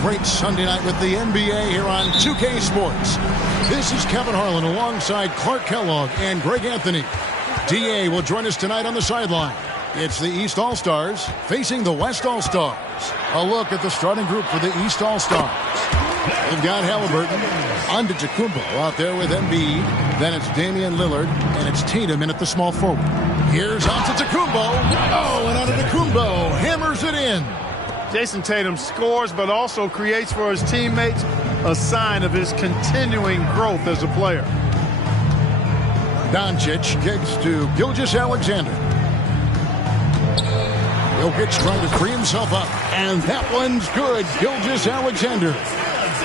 great Sunday night with the NBA here on 2K Sports. This is Kevin Harlan alongside Clark Kellogg and Greg Anthony. DA will join us tonight on the sideline. It's the East All-Stars facing the West All-Stars. A look at the starting group for the East All-Stars. They've got Halliburton, Antetokounmpo out there with Embiid. Then it's Damian Lillard, and it's Tatum in at the small forward. Here's Antetokounmpo. Oh, and Antetokounmpo hammers it in. Jason Tatum scores, but also creates for his teammates a sign of his continuing growth as a player. Doncic kicks to Gilgeous-Alexander. Jokic trying to free himself up, and that one's good. Gilgeous-Alexander.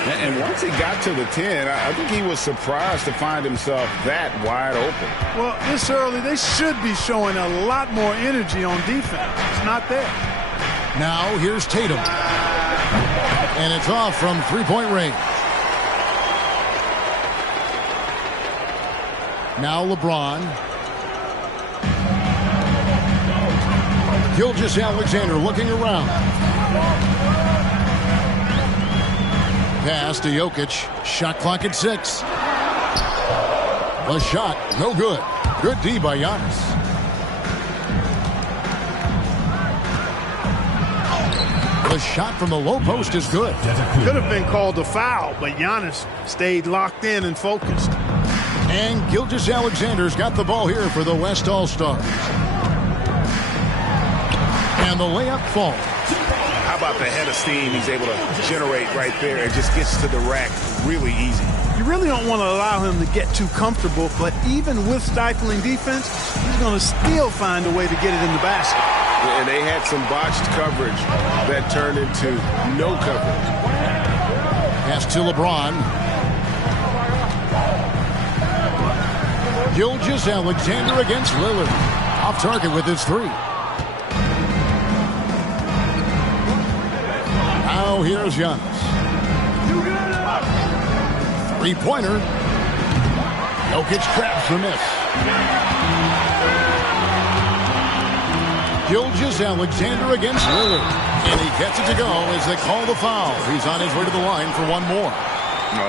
And once he got to the 10, I think he was surprised to find himself that wide open. Well, this early, they should be showing a lot more energy on defense. It's not there. Now here's Tatum. And it's off from three-point range. Now LeBron. Gilgeous-Alexander looking around. Pass to Jokic. Shot clock at 6. The shot, no good. Good D by Giannis. The shot from the low post is good. Could have been called a foul, but Giannis stayed locked in and focused. And Gilgeous-Alexander's got the ball here for the West All-Stars. And the layup falls. How about the head of steam he's able to generate right there and just gets to the rack really easy. You really don't want to allow him to get too comfortable, but even with stifling defense, he's going to still find a way to get it in the basket. And they had some botched coverage that turned into no coverage. Pass to LeBron. Gilgeous-Alexander against Lillard. Off target with his three. Now here's Giannis. Three-pointer. Jokic grabs the miss. Gilgeous-Alexander against Lillard. And he gets it to go as they call the foul. He's on his way to the line for one more.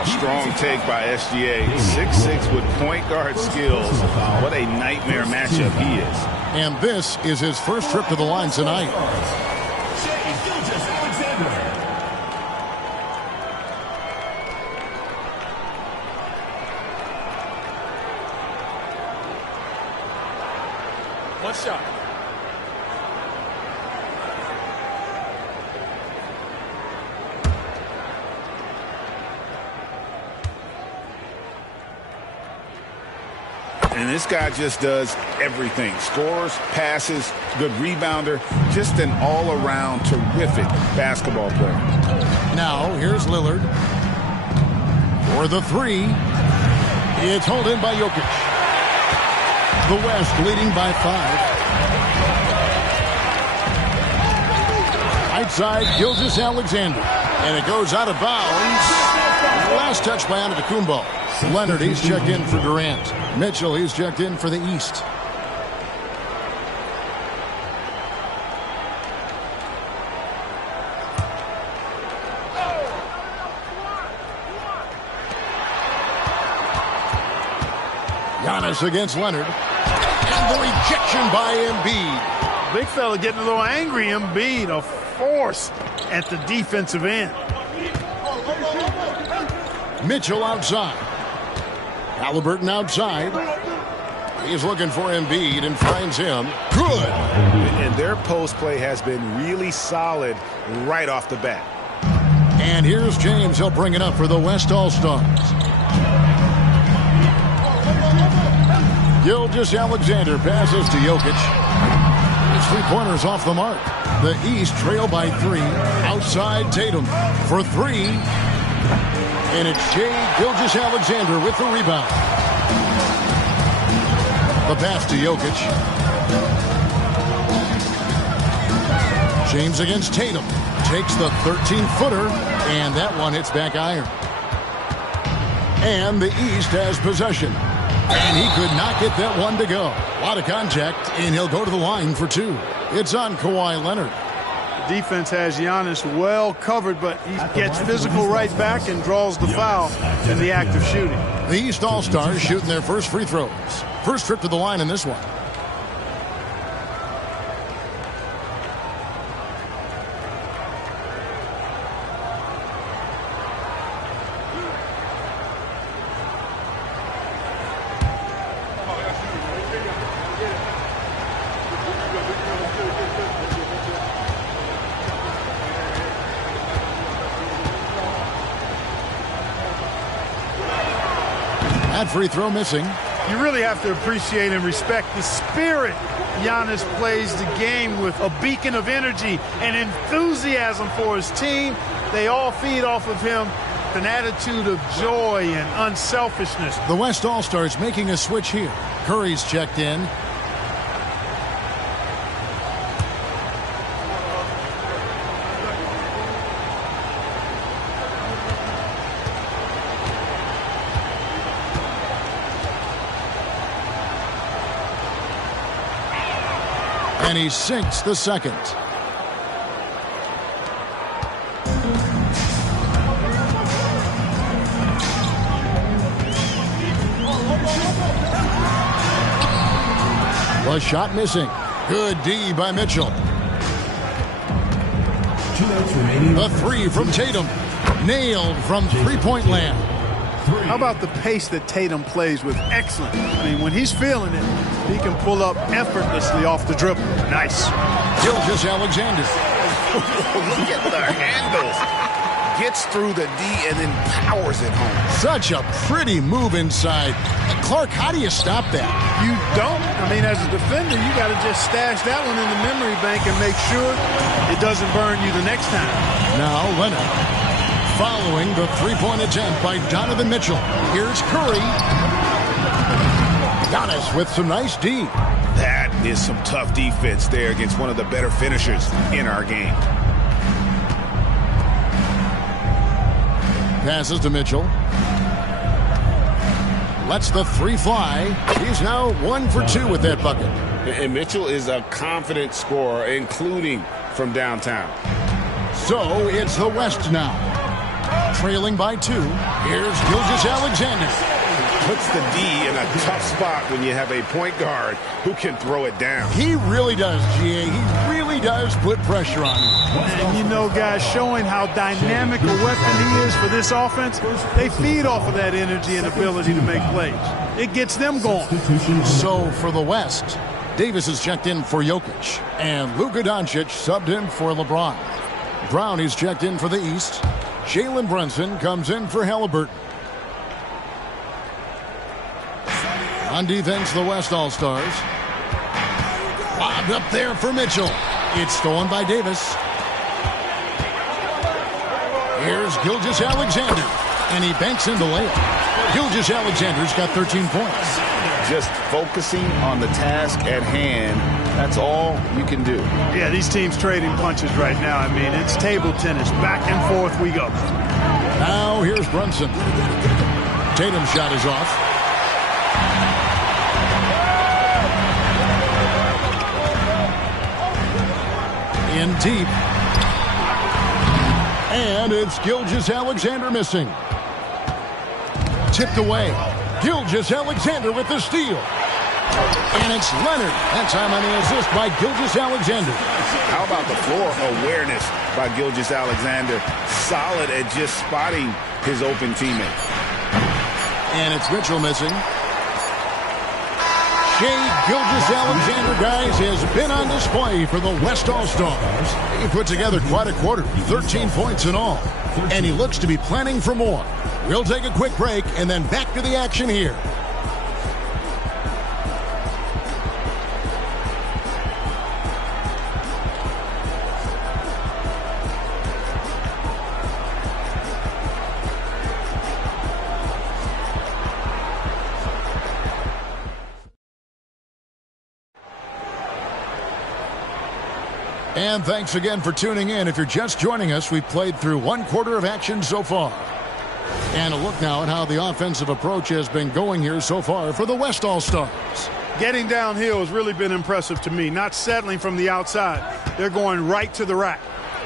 Strong take by SGA. 6'6" with point guard skills. What a nightmare matchup he is. And this is his first trip to the line tonight. One shot. And this guy just does everything. Scores, passes, good rebounder. Just an all-around terrific basketball player. Now, here's Lillard. For the three. It's hauled in by Jokic. The West leading by 5. Right side, Gilgeous-Alexander. And it goes out of bounds. Last touch by Antetokounmpo. Leonard, he's checked in for Durant. Mitchell, he's checked in for the East. Giannis against Leonard. And the rejection by Embiid. Big fella getting a little angry. Embiid, a force at the defensive end. Mitchell outside. Halliburton outside. He's looking for Embiid and finds him. Good. And their post play has been really solid right off the bat. And here's James. He'll bring it up for the West All-Stars. Gilgeous-Alexander passes to Jokic. His three-pointers off the mark. The East trail by 3. Outside Tatum for 3. And it's Gilgeous-Alexander with the rebound. The pass to Jokic. James against Tatum. Takes the 13-footer. And that one hits back iron. And the East has possession. And he could not get that one to go. A lot of contact, and he'll go to the line for 2. It's on Kawhi Leonard. Defense has Giannis well covered, but he gets physical right back and draws the foul in the act of shooting. The East All-Stars shooting their first free throws. First trip to the line in this one. That free throw missing. You really have to appreciate and respect the spirit Giannis plays the game with, a beacon of energy and enthusiasm for his team. They all feed off of him, an attitude of joy and unselfishness. The West All-Stars making a switch here. Curry's checked in. And he sinks the second. The shot missing. Good D by Mitchell. The three from Tatum. Nailed from three-point land. How about the pace that Tatum plays with? Excellent. I mean, when he's feeling it, he can pull up effortlessly off the dribble. Nice. Gilgeous-Alexander. Look at the handles. Gets through the D and then powers it home. Such a pretty move inside. Clark, how do you stop that? You don't. I mean, as a defender, you got to just stash that one in the memory bank and make sure it doesn't burn you the next time. Now Leonard. Following the three-point attempt by Donovan Mitchell. Here's Curry. Giannis with some nice D. That is some tough defense there against one of the better finishers in our game. Passes to Mitchell. Lets the three fly. He's now 1 for 2 with that bucket. And Mitchell is a confident scorer, including from downtown. So it's the West now. Trailing by 2. Here's Gilgeous-Alexander. Puts the D in a tough spot when you have a point guard who can throw it down. He really does, GA. He really does put pressure on him. And you know, guys, showing how dynamic a weapon he is for this offense, they feed off of that energy and ability to make plays. It gets them going. So for the West, Davis is checked in for Jokic, and Luka Doncic subbed in for LeBron. Brown is checked in for the East. Jalen Brunson comes in for Halliburton. On defense, the West All-Stars. Lobbed up there for Mitchell. It's stolen by Davis. Here's Gilgeous-Alexander, and he banks into layup. Gilgeous-Alexander's got 13 points. Just focusing on the task at hand, that's all you can do. Yeah, these teams trading punches right now. I mean, it's table tennis. Back and forth we go. Now here's Brunson. Tatum's shot is off. In deep. And it's Gilgeous-Alexander missing. Tipped away. Gilgeous-Alexander with the steal. And it's Leonard. That time on the assist by Gilgeous-Alexander. How about the floor awareness by Gilgeous-Alexander? Solid at just spotting his open teammate. And it's Mitchell missing. Shai Gilgeous-Alexander, guys, has been on display for the West All-Stars. He put together quite a quarter, 13 points in all. And he looks to be planning for more. We'll take a quick break and then back to the action here. And thanks again for tuning in. If you're just joining us, we've played through 1 quarter of action so far. And a look now at how the offensive approach has been going here so far for the West All-Stars. Getting downhill has really been impressive to me. Not settling from the outside. They're going right to the rack.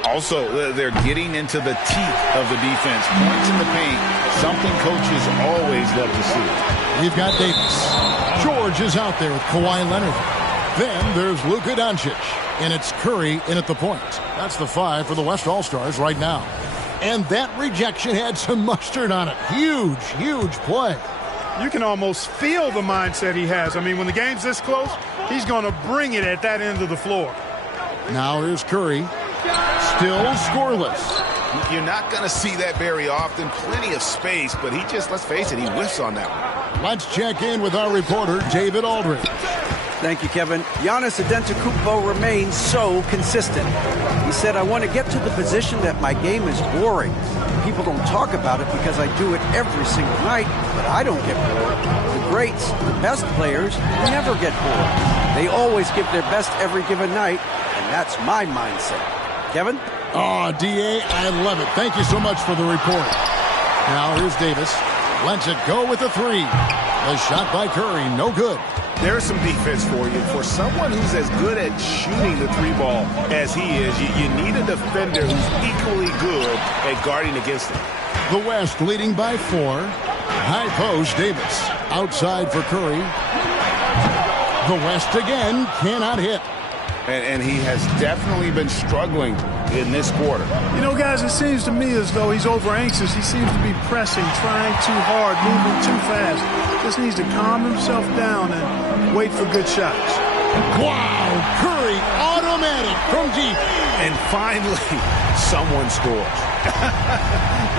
Also, they're getting into the teeth of the defense. Points in the paint, something coaches always love to see. We've got Davis. George is out there with Kawhi Leonard. Then there's Luka Doncic. And it's Curry in at the point. That's the 5 for the West All-Stars right now. And that rejection had some mustard on it. Huge, huge play. You can almost feel the mindset he has. I mean, when the game's this close, he's going to bring it at that end of the floor. Now here's Curry. Still scoreless. You're not going to see that very often. Plenty of space, but he just, let's face it, he whiffs on that one. Let's check in with our reporter, David Aldridge. Thank you, Kevin. Giannis Antetokounmpo remains so consistent. He said, I want to get to the position that my game is boring. People don't talk about it because I do it every single night, but I don't get bored. The greats, the best players, never get bored. They always give their best every given night, and that's my mindset. Kevin? Oh, D.A., I love it. Thank you so much for the report. Now here's Davis. Lets it go with the 3. The shot by Curry, no good. There's some defense for you. For someone who's as good at shooting the 3-ball as he is, you need a defender who's equally good at guarding against him. The West leading by 4. High post, Davis. Outside for Curry. The West again cannot hit. And he has definitely been struggling in this quarter. You know, guys, it seems to me as though he's over-anxious. He seems to be pressing, trying too hard, moving too fast. Just needs to calm himself down and wait for good shots. Wow, Curry, automatic from deep. And finally, someone scores.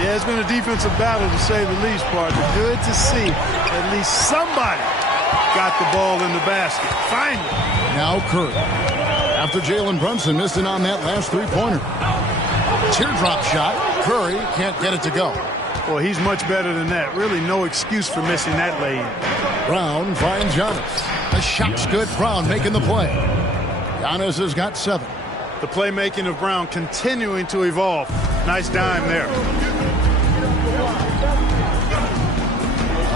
Yeah, it's been a defensive battle, to say the least, partner. Good to see at least somebody got the ball in the basket. Finally. Now Curry. After Jalen Brunson missed it on that last 3-pointer. Teardrop shot. Curry can't get it to go. Well, he's much better than that. Really no excuse for missing that lay-in. Brown finds Giannis. The shot's good. Brown making the play. Giannis has got 7. The playmaking of Brown continuing to evolve. Nice dime there.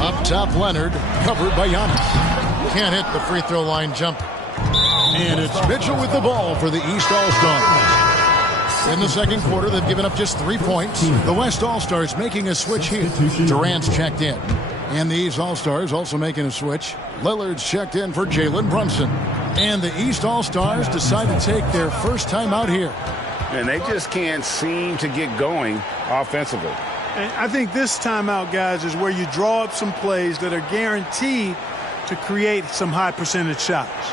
Up top, Leonard. Covered by Giannis. Can't hit the free throw line jumper. And it's Mitchell with the ball for the East All-Stars. In the second quarter, they've given up just 3 points. The West All-Stars making a switch here. Durant's checked in. And the East All-Stars also making a switch. Lillard's checked in for Jalen Brunson. And the East All-Stars decide to take their first time out here. And they just can't seem to get going offensively. And I think this timeout, guys, is where you draw up some plays that are guaranteed to create some high percentage shots.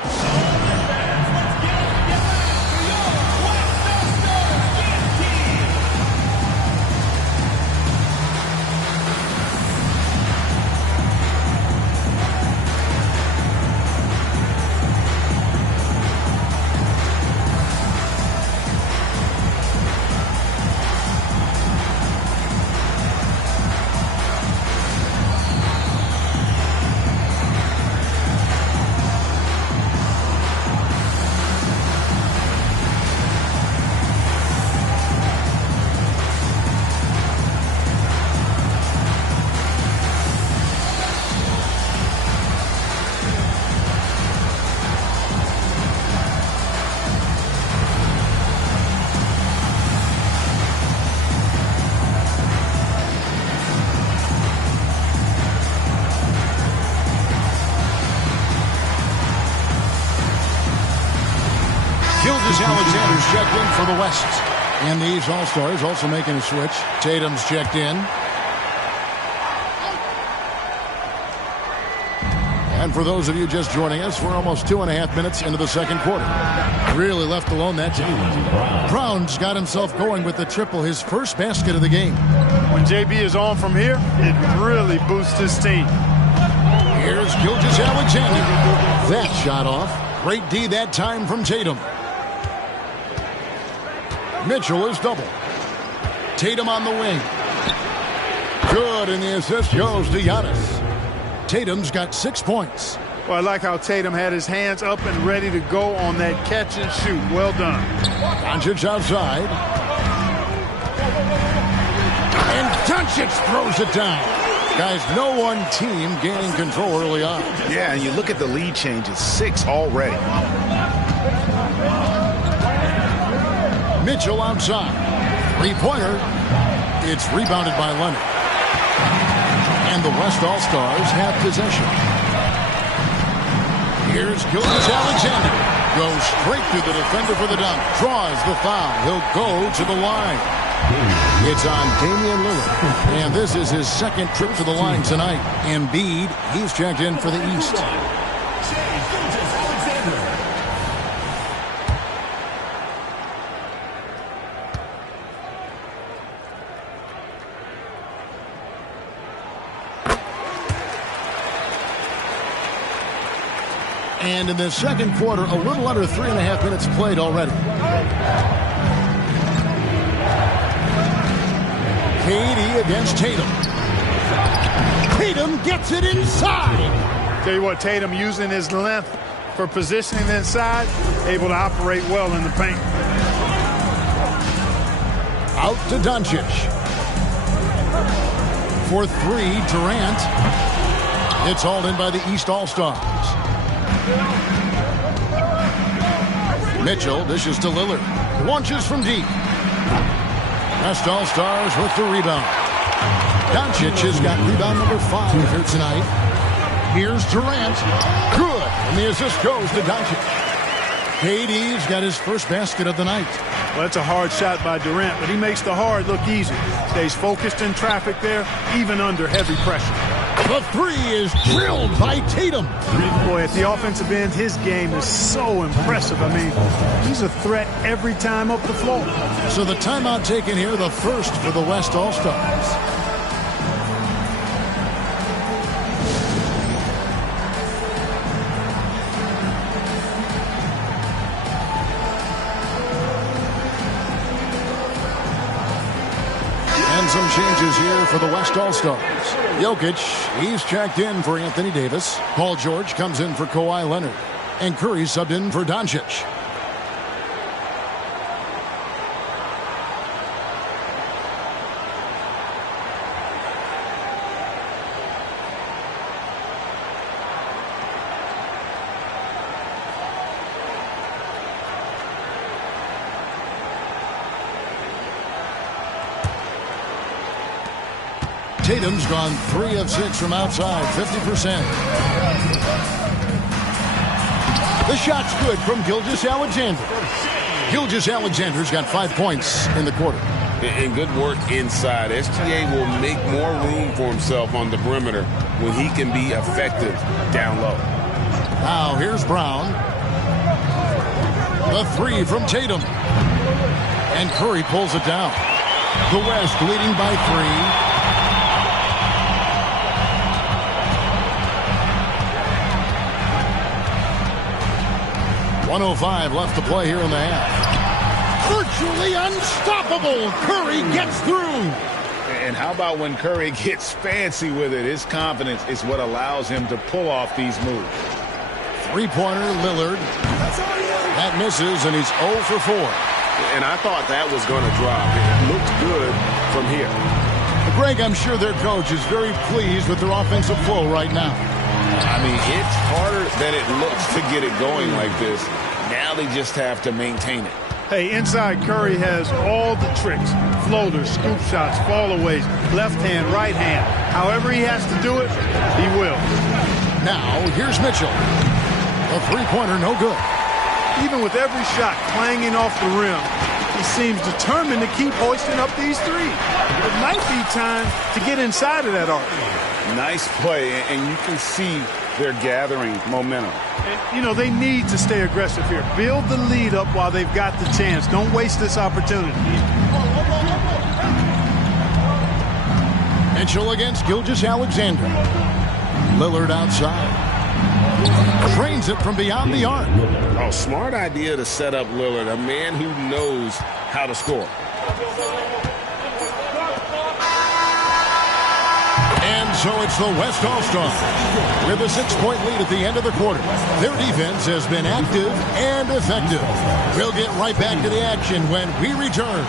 Alexander's checked in for the West. And these All-Stars also making a switch. Tatum's checked in. And for those of you just joining us, we're almost 2.5 minutes into the second quarter. Really left alone that time. Brown's got himself going with the triple, his first basket of the game. When JB is on from here, it really boosts his team. Here's Gilgeous-Alexander. That shot off. Great D that time from Tatum. Mitchell is double. Tatum on the wing. Good, and the assist goes to Giannis. Tatum's got 6 points. Well, I like how Tatum had his hands up and ready to go on that catch and shoot. Well done. Doncic outside. And Doncic throws it down. Guys, no one team gaining control early on. Yeah, and you look at the lead changes, 6 already. Mitchell outside. Three-pointer. It's rebounded by Leonard. And the West All-Stars have possession. Here's Gilgeous-Alexander. Goes straight through the defender for the dunk. Draws the foul. He'll go to the line. It's on Damian Lillard. And this is his second trip to the line tonight. Embiid, he's checked in for the East. And in the second quarter, a little under 3.5 minutes played already. KD against Tatum. Tatum gets it inside. Tell you what, Tatum using his length for positioning inside, able to operate well in the paint. Out to Doncic. For three, Durant. It's hauled in by the East All-Stars. Mitchell dishes to Lillard. Launches from deep. West All-Stars with the rebound. Doncic has got rebound number 5 here tonight. Here's Durant. Good. And the assist goes to Doncic. KD's got his first basket of the night. Well, that's a hard shot by Durant, but he makes the hard look easy. Stays focused in traffic there, even under heavy pressure. The three is drilled by Tatum. Boy, at the offensive end, his game is so impressive. I mean, he's a threat every time up the floor. So the timeout taken here, the first for the West All-Stars. And some changes here for the West All-Stars. Jokic, he's checked in for Anthony Davis. Paul George comes in for Kawhi Leonard. And Curry subbed in for Doncic. Tatum's gone 3 of 6 from outside, 50%. The shot's good from Gilgeous-Alexander. Gilgeous-Alexander's got 5 points in the quarter. And good work inside. SGA will make more room for himself on the perimeter when he can be effective down low. Now here's Brown. The 3 from Tatum. And Curry pulls it down. The West leading by 3. 1:05 left to play here in the half. Virtually unstoppable. Curry gets through. And how about when Curry gets fancy with it? His confidence is what allows him to pull off these moves. Three-pointer, Lillard. That misses, and he's 0 for 4. And I thought that was going to drop. It looked good from here. Greg, I'm sure their coach is very pleased with their offensive flow right now. I mean, it's harder than it looks to get it going like this. Now they just have to maintain it. Hey, inside Curry has all the tricks. Floaters, scoop shots, fallaways, left hand, right hand. However he has to do it, he will. Now, here's Mitchell. A three-pointer, no good. Even with every shot clanging off the rim, he seems determined to keep hoisting up these threes. It might be time to get inside of that arc. Nice play, and you can see they're gathering momentum. And, you know, they need to stay aggressive here. Build the lead up while they've got the chance. Don't waste this opportunity. Mitchell against Gilgeous-Alexander. Lillard outside. Trains it from beyond the arc. Oh, smart idea to set up Lillard, a man who knows how to score. And so it's the West All-Stars with a 6-point lead at the end of the quarter. Their defense has been active and effective. We'll get right back to the action when we return.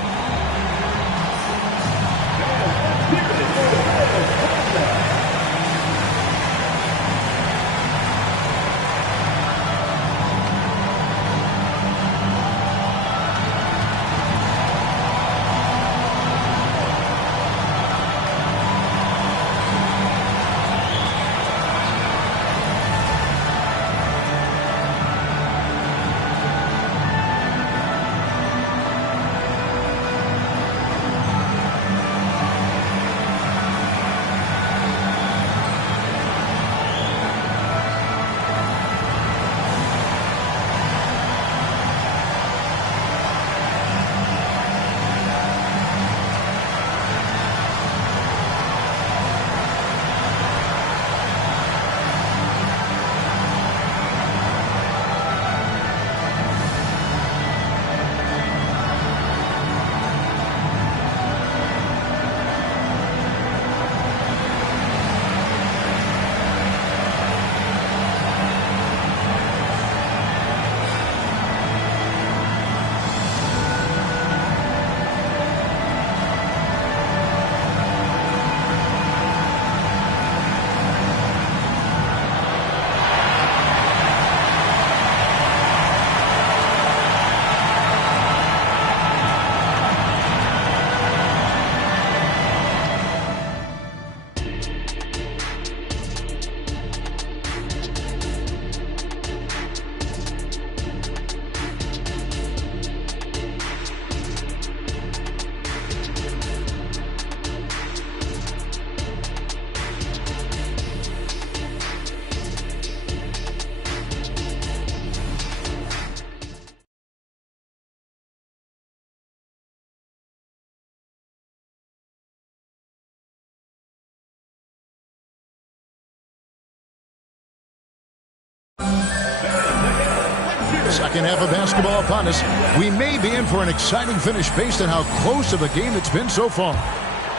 Second half of basketball upon us. We may be in for an exciting finish based on how close of a game it's been so far.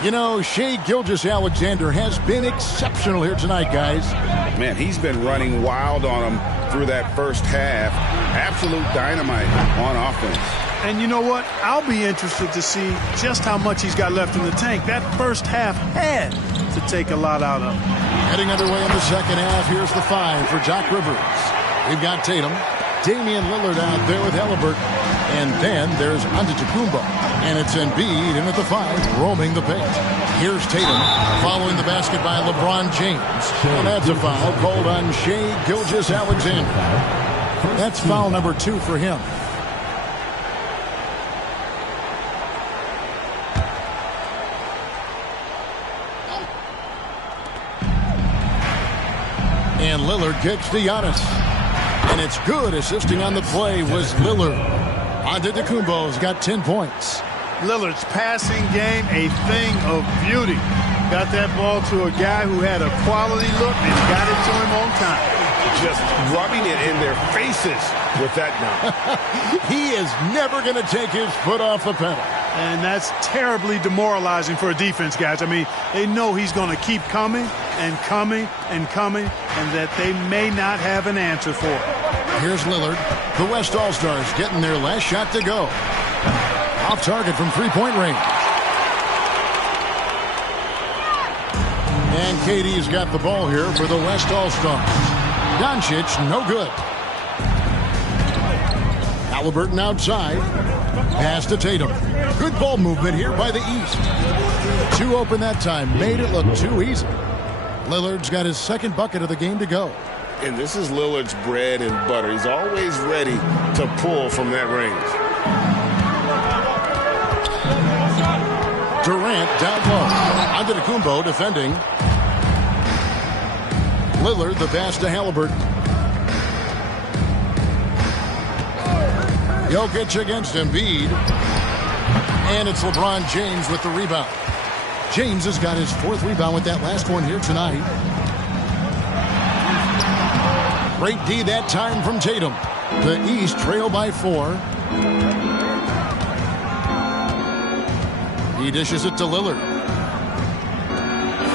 You know, Shai Gilgeous-Alexander has been exceptional here tonight, guys. Man, he's been running wild on him through that first half. Absolute dynamite on offense. And you know what? I'll be interested to see just how much he's got left in the tank. That first half had to take a lot out of him. Heading underway in the second half, here's the 5 for Doc Rivers. We've got Tatum, Damian Lillard out there with Halliburton, and then there's Antetokounmpo. And it's Embiid in at the 5, roaming the paint. Here's Tatum, following the basket by LeBron James. And that's a foul called on Shai Gilgeous-Alexander. That's foul number 2 for him. And Lillard kicks to Giannis. And it's good. Assisting on the play was Lillard. Antetokounmpo's got 10 points. Lillard's passing game, a thing of beauty. Got that ball to a guy who had a quality look and got it to him on time. Just rubbing it in their faces with that dunk. He is never going to take his foot off the pedal. And that's terribly demoralizing for a defense, guys. I mean, they know he's going to keep coming and coming and coming, and that they may not have an answer for it. Here's Lillard. The West All-Stars getting their last shot to go. Off target from three-point range. And Katie's got the ball here for the West All-Stars. Doncic, no good. Halliburton outside. Pass to Tatum. Good ball movement here by the East. 2 open that time. Made it look too easy. Lillard's got his second bucket of the game to go. And this is Lillard's bread and butter. He's always ready to pull from that range. Durant down low. Antetokounmpo defending. Lillard the pass to Halliburton. Jokic against Embiid. And it's LeBron James with the rebound. James has got his 4th rebound with that last one here tonight. Great D that time from Tatum. The East trail by 4. He dishes it to Lillard.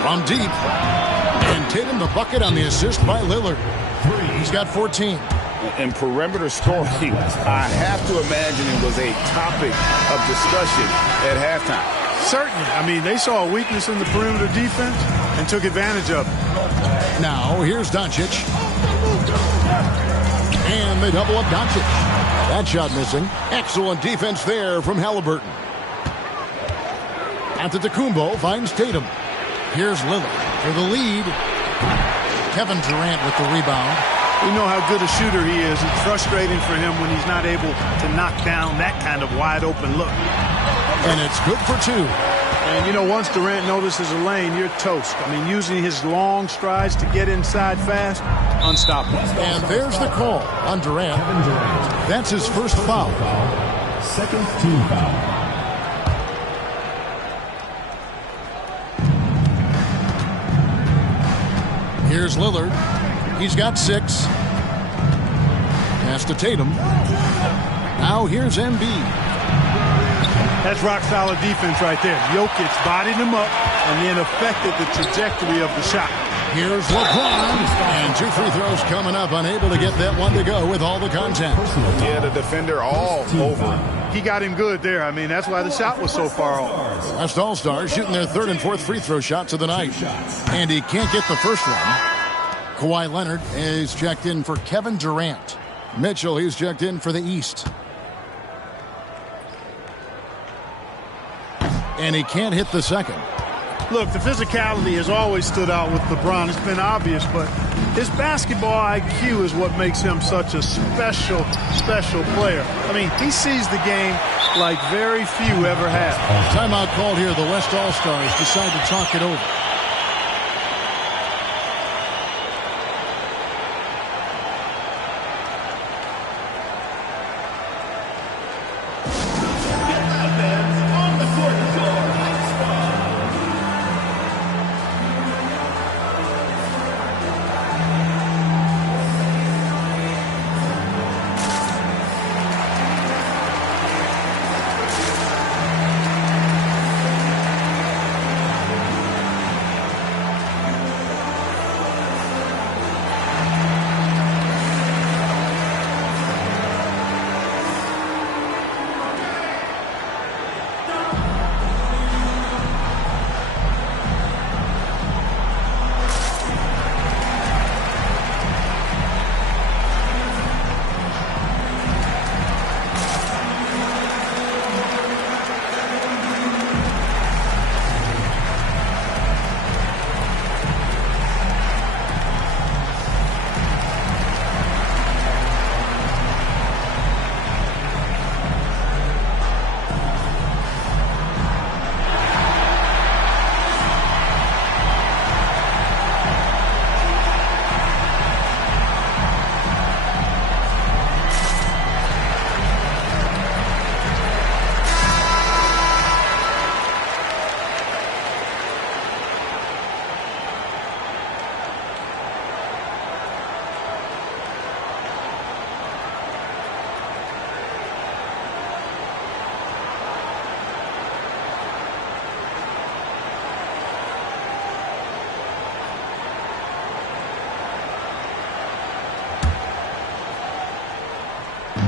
From deep. And Tatum the bucket on the assist by Lillard. He's got 14. And perimeter scoring, I have to imagine it was a topic of discussion at halftime. Certainly. I mean, they saw a weakness in the perimeter defense and took advantage of it. Now, here's Doncic. And they double up Doncic. That shot missing. Excellent defense there from Halliburton. Antetokounmpo finds Tatum. Here's Lillard for the lead. Kevin Durant with the rebound. We know how good a shooter he is. It's frustrating for him when he's not able to knock down that kind of wide open look. And it's good for 2. And, you know, once Durant notices a lane, you're toast. I mean, using his long strides to get inside fast, unstoppable. And there's the call on Durant. That's his first foul. Second team foul. Here's Lillard. He's got 6. Pass to Tatum. Now here's Embiid. That's rock-solid defense right there. Jokic bodied him up and then affected the trajectory of the shot. Here's LeBron. And 2 free throws coming up. Unable to get that one to go with all the contact. Yeah, the defender all over. He got him good there. I mean, that's why the shot was so far off. West All-Stars shooting their 3rd and 4th free throw shots of the night. And he can't get the first one. Kawhi Leonard is checked in for Kevin Durant. Mitchell, he's checked in for the East. And he can't hit the second. Look, the physicality has always stood out with LeBron. It's been obvious, but his basketball IQ is what makes him such a special player. I mean, he sees the game like very few ever have. Timeout called here. The West All-Stars decide to talk it over.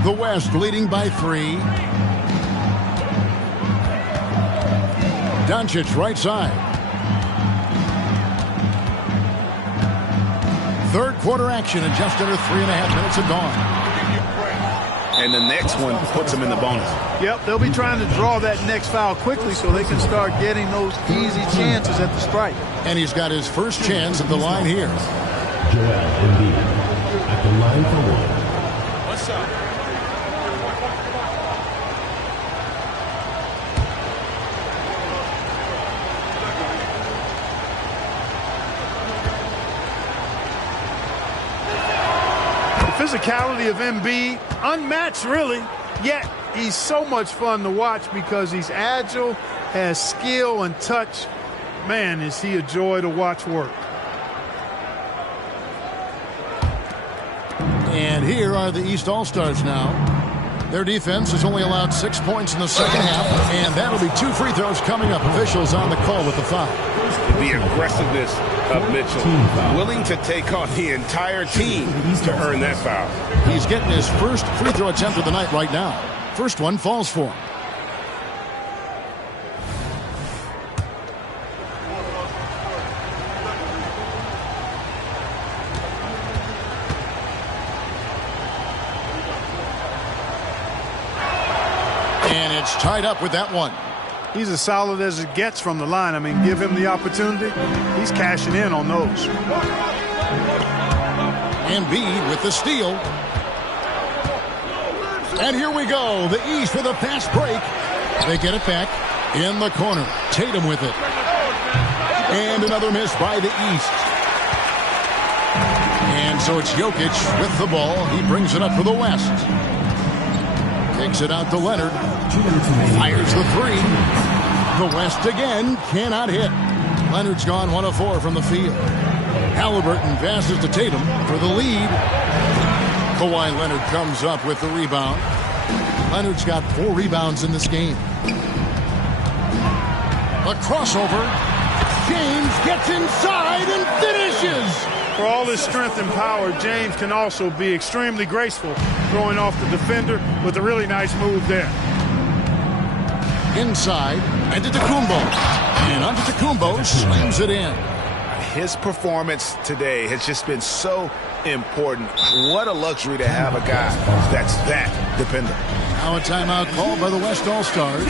The West leading by 3. Doncic right side. Third quarter action in just under 3.5 minutes have gone. And the next one puts them in the bonus. Yep, they'll be trying to draw that next foul quickly so they can start getting those easy chances at the stripe. And he's got his first chance at the line here. Joel Embiid at the line for one. What's up? The physicality of Embiid, unmatched really, yet he's so much fun to watch because he's agile, has skill and touch. Man, is he a joy to watch work. And here are the East All-Stars now. Their defense has only allowed 6 points in the second half, and that'll be 2 free throws coming up. Officials on the call with the foul. The aggressiveness of Mitchell, willing to take on the entire team to earn that foul. He's getting his first free throw attempt of the night right now. First one falls for him. And it's tied up with that one. He's as solid as it gets from the line. I mean, give him the opportunity. He's cashing in on those. Embiid with the steal. And here we go. The East with a fast break. They get it back in the corner. Tatum with it. And another miss by the East. And so it's Jokic with the ball. He brings it up for the West. Kicks it out to Leonard. Fires the 3. The West again cannot hit. Leonard's gone 1 of 4 from the field. Halliburton passes to Tatum for the lead. Kawhi Leonard comes up with the rebound. Leonard's got 4 rebounds in this game. A crossover. James gets inside and finishes. For all his strength and power, James can also be extremely graceful, throwing off the defender with a really nice move there. Inside, and Antetokounmpo. And Antetokounmpo slams it in. His performance today has just been so important. What a luxury to have a guy that's that dependable. Now a timeout called by the West All-Stars.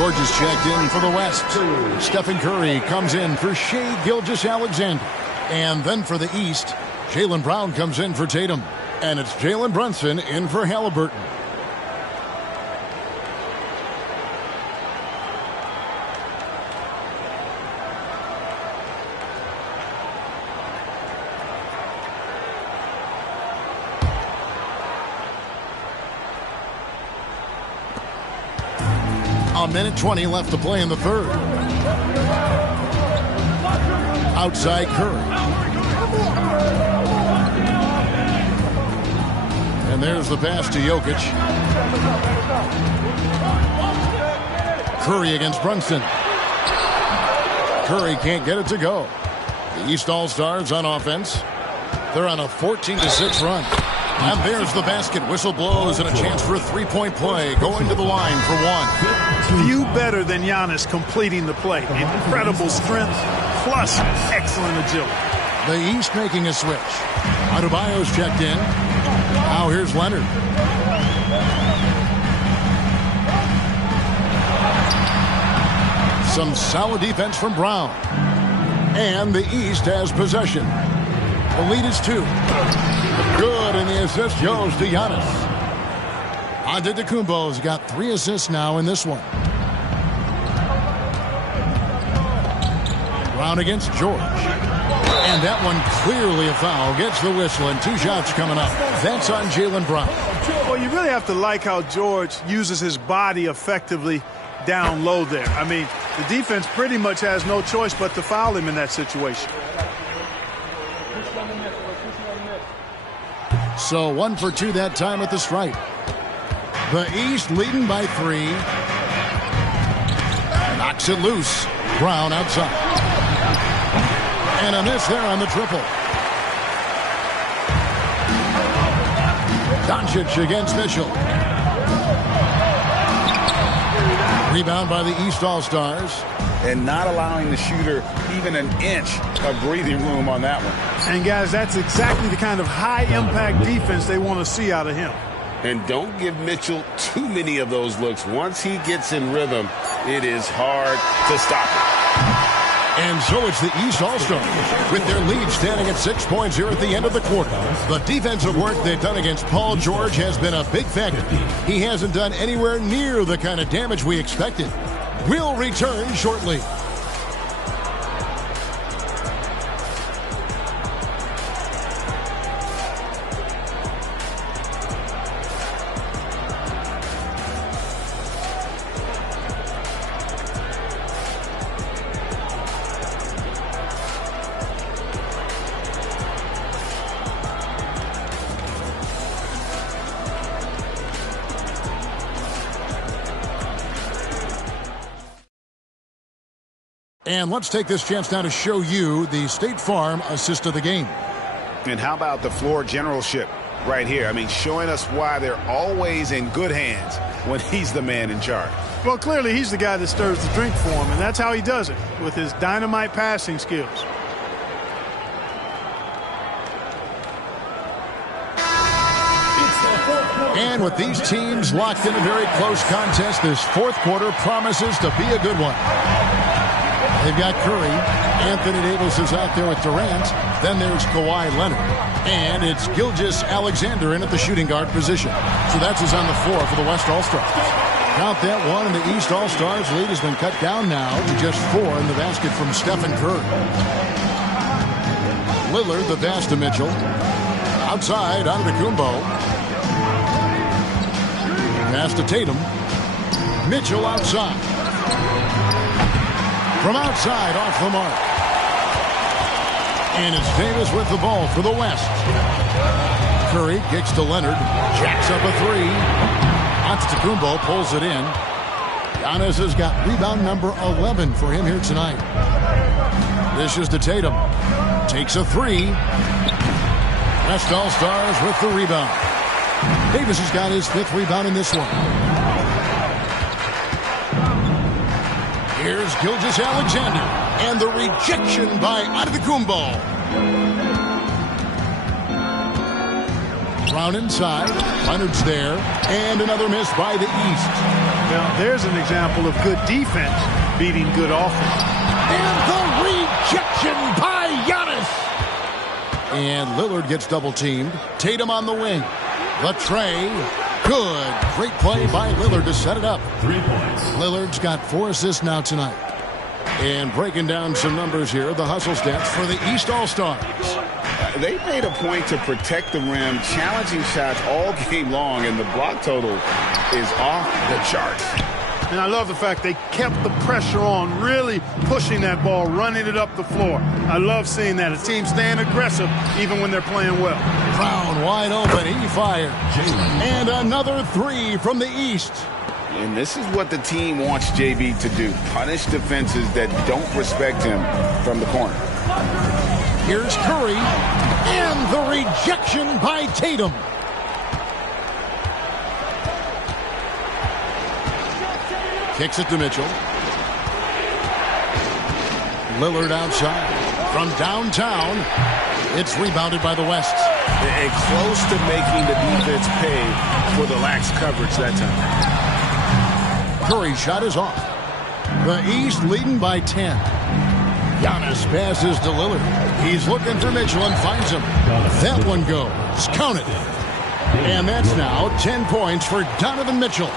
George is checked in for the West. Stephen Curry comes in for Shai Gilgeous-Alexander. And then for the East, Jaylen Brown comes in for Tatum. And it's Jalen Brunson in for Halliburton. A minute 20 left to play in the third. Outside Curry. And there's the pass to Jokic. Curry against Brunson. Curry can't get it to go. The East All-Stars on offense. They're on a 14-6 run. And there's the basket. Whistle blows and a chance for a three-point play. Going to the line for one. Few better than Giannis completing the play. Incredible strength plus excellent agility. The East making a switch. Adebayo's checked in. Now here's Leonard. Some solid defense from Brown. And the East has possession. The lead is 2. Good, and the assist goes to Giannis. Antetokounmpo's got 3 assists now in this one. Brown against George. And that one clearly a foul. Gets the whistle, and 2 shots coming up. That's on Jaylen Brown. Well, you really have to like how George uses his body effectively down low there. I mean, the defense pretty much has no choice but to foul him in that situation. So 1 for 2 that time at the stripe. The East leading by 3. Knocks it loose. Brown outside. And a miss there on the triple. Doncic against Mitchell. Rebound by the East All-Stars. And not allowing the shooter even an inch of breathing room on that one. And, guys, that's exactly the kind of high-impact defense they want to see out of him. And don't give Mitchell too many of those looks. Once he gets in rhythm, it is hard to stop him. And so it's the East All-Stars with their lead standing at 6 points here at the end of the quarter. The defensive work they've done against Paul George has been a big factor. He hasn't done anywhere near the kind of damage we expected. We'll return shortly. And let's take this chance now to show you the State Farm assist of the game. And how about the floor generalship right here? I mean, showing us why they're always in good hands when he's the man in charge. Well, clearly he's the guy that stirs the drink for him, and that's how he does it, with his dynamite passing skills. And with these teams locked in a very close contest, this fourth quarter promises to be a good one. They've got Curry. Anthony Davis is out there with Durant. Then there's Kawhi Leonard. And it's Gilgeous-Alexander in at the shooting guard position. So that's who's on the floor for the West All-Stars. Count that one, and the East All-Stars lead has been cut down now to just 4 in the basket from Stephen Curry. Lillard, the pass to Mitchell. Outside, Antetokounmpo. Pass to Tatum. Mitchell outside. From outside, off the mark. And it's Davis with the ball for the West. Curry kicks to Leonard. Jacks up a 3. Antetokounmpo pulls it in. Giannis has got rebound number 11 for him here tonight. This is to Tatum. Takes a 3. West All-Stars with the rebound. Davis has got his 5th rebound in this one. Here's Gilgeous-Alexander, and the rejection by Antetokounmpo. Brown inside, Leonard's there, and another miss by the East. Now, there's an example of good defense beating good offense. And the rejection by Giannis. And Lillard gets double-teamed. Tatum on the wing. The tray. Good. Great play by Lillard to set it up. 3 points. Lillard's got 4 assists now tonight. And breaking down some numbers here, the hustle stats for the East All-Stars. They made a point to protect the rim, challenging shots all game long, and the block total is off the charts. And I love the fact they kept the pressure on, really pushing that ball, running it up the floor. I love seeing that. A team staying aggressive even when they're playing well. Brown wide open. He fired. And another 3 from the East. And this is what the team wants JB to do. Punish defenses that don't respect him from the corner. Here's Curry. And the rejection by Tatum. Kicks it to Mitchell. Lillard outside. From downtown, it's rebounded by the West. And close to making the defense pay for the lax coverage that time. Curry's shot is off. The East leading by 10. Giannis passes to Lillard. He's looking for Mitchell and finds him. That one goes. Count it. And that's now 10 points for Donovan Mitchell.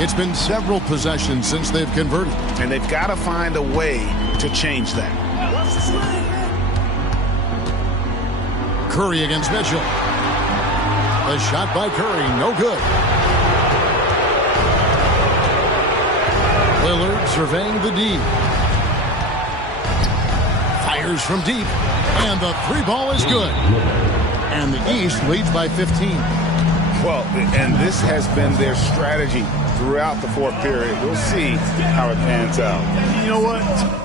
It's been several possessions since they've converted. And they've got to find a way to change that. Curry against Mitchell. The shot by Curry, no good. Lillard surveying the D. Fires from deep. And the three ball is good. And the East leads by 15. Well, and this has been their strategy throughout the fourth period. We'll see how it pans out. You know what?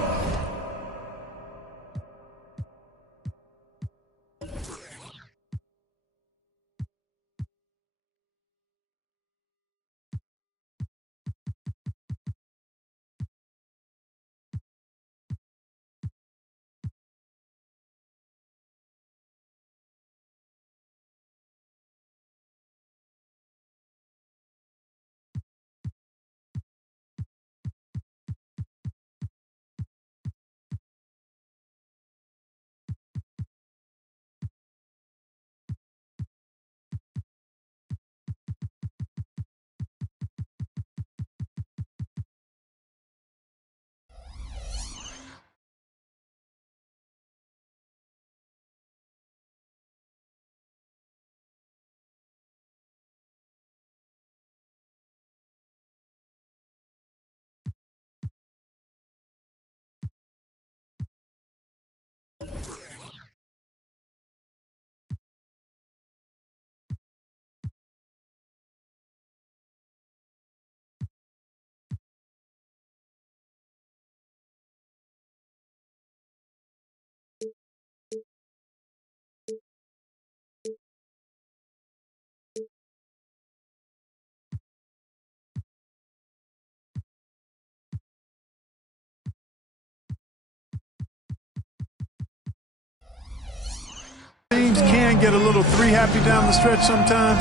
Teams can get a little three happy down the stretch sometimes,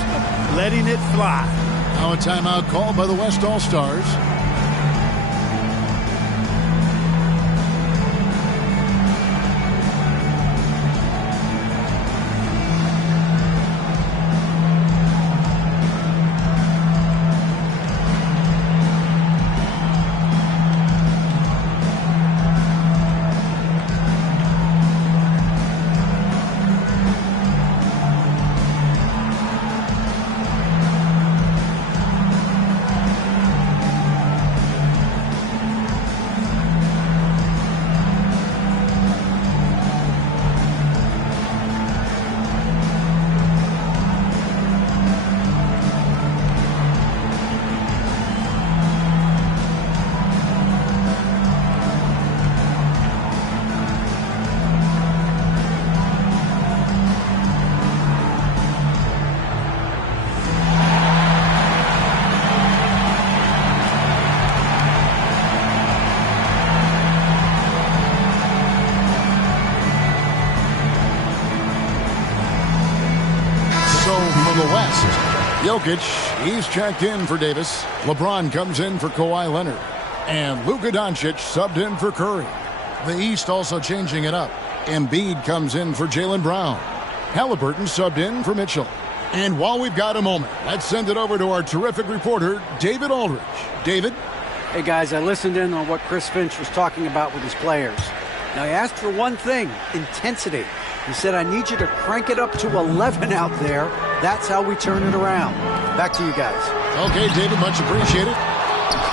letting it fly. Now a timeout called by the West All-Stars. Jokic, he's checked in for Davis. LeBron comes in for Kawhi Leonard. And Luka Doncic subbed in for Curry. The East also changing it up. Embiid comes in for Jaylen Brown. Halliburton subbed in for Mitchell. And while we've got a moment, let's send it over to our terrific reporter, David Aldridge. David? Hey, guys, I listened in on what Chris Finch was talking about with his players. Now, he asked for one thing, intensity. He said, I need you to crank it up to 11 out there. That's how we turn it around. Back to you guys. Okay, David, much appreciated.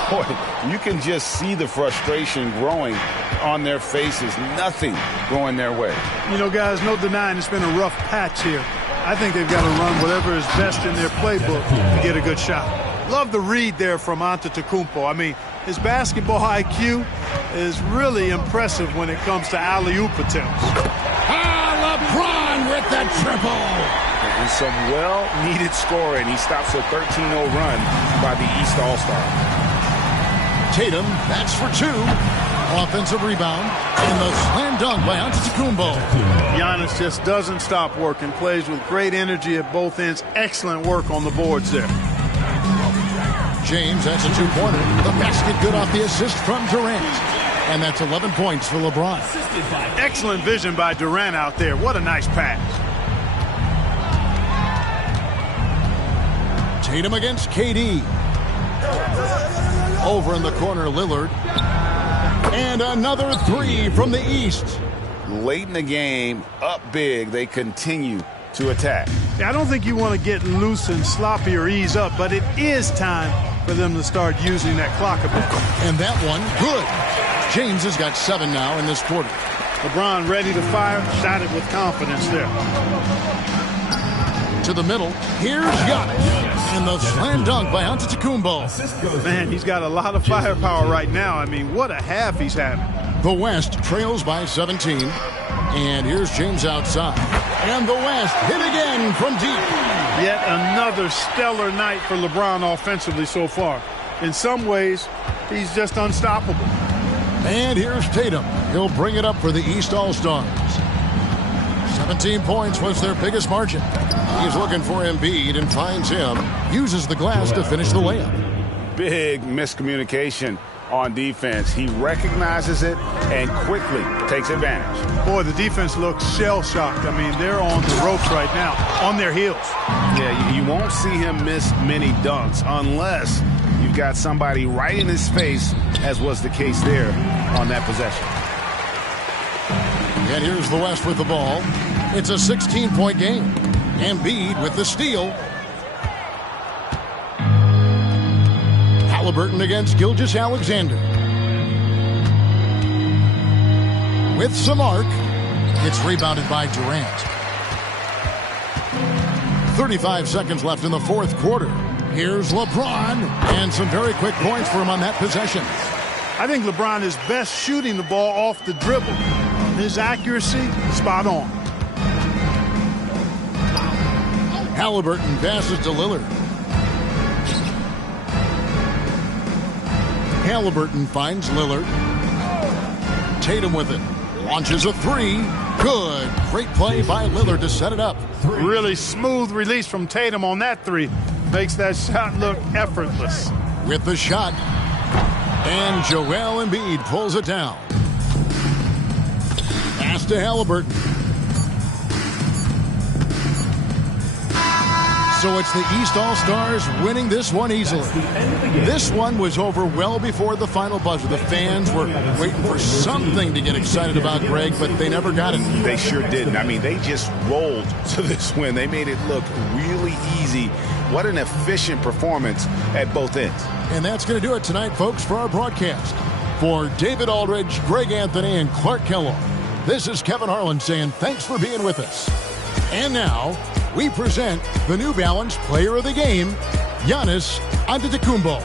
Boy, you can just see the frustration growing on their faces. Nothing going their way. You know, guys, no denying it's been a rough patch here. I think they've got to run whatever is best in their playbook to get a good shot. Love the read there from Antetokounmpo. I mean, his basketball IQ is really impressive when it comes to alley-oop attempts. LeBron with the triple. And some well-needed scoring. He stops a 13-0 run by the East All-Star. Tatum bats for 2. Offensive rebound. And the slam dunk by Antetokounmpo. Giannis just doesn't stop working. Plays with great energy at both ends. Excellent work on the boards there. James, that's a 2-pointer. The basket good off the assist from Durant. And that's 11 points for LeBron. Excellent vision by Durant out there. What a nice pass. Tatum against KD. Over in the corner, Lillard. And another 3 from the East. Late in the game, up big, they continue to attack. I don't think you want to get loose and sloppy or ease up, but it is time for them to start using that clock a bit. And that one, good. James has got 7 now in this quarter. LeBron ready to fire, shot it with confidence there. To the middle, here's Giannis. And the slam dunk by Antetokounmpo. Man, he's got a lot of firepower right now. I mean, what a half he's having. The West trails by 17. And here's James outside. And the West hit again from deep. Yet another stellar night for LeBron offensively so far. In some ways, he's just unstoppable. And here's Tatum. He'll bring it up for the East All-Stars. 17 points was their biggest margin. He's looking for Embiid and finds him. Uses the glass to finish the layup. Big miscommunication on defense. He recognizes it and quickly takes advantage. Boy, the defense looks shell-shocked. I mean, they're on the ropes right now, on their heels. Yeah, you won't see him miss many dunks unless you've got somebody right in his face, as was the case there on that possession. And here's the West with the ball. It's a 16-point game. Embiid with the steal. Halliburton against Gilgeous-Alexander. With some arc. It's rebounded by Durant. 35 seconds left in the fourth quarter. Here's LeBron. And some very quick points for him on that possession. I think LeBron is best shooting the ball off the dribble. His accuracy, spot on. Halliburton passes to Lillard. Halliburton finds Lillard. Tatum with it. Launches a 3. Good. Great play by Lillard to set it up. Really smooth release from Tatum on that 3. Makes that shot look effortless. With the shot. And Joel Embiid pulls it down. Pass to Halliburton. So it's the East All-Stars winning this one easily. This one was over well before the final buzzer. The fans were waiting for something to get excited about, Greg, but they never got it. They sure didn't. I mean, they just rolled to this win. They made it look really easy. What an efficient performance at both ends. And that's going to do it tonight, folks, for our broadcast. For David Aldridge, Greg Anthony, and Clark Kellogg, this is Kevin Harlan saying thanks for being with us. And now, we present the New Balance Player of the Game, Giannis Antetokounmpo.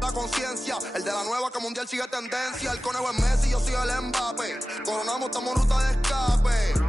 La conciencia, el de la nueva que mundial sigue tendencia. El conejo es Messi, yo soy el Mbappé. Coronamos, estamos en ruta de escape.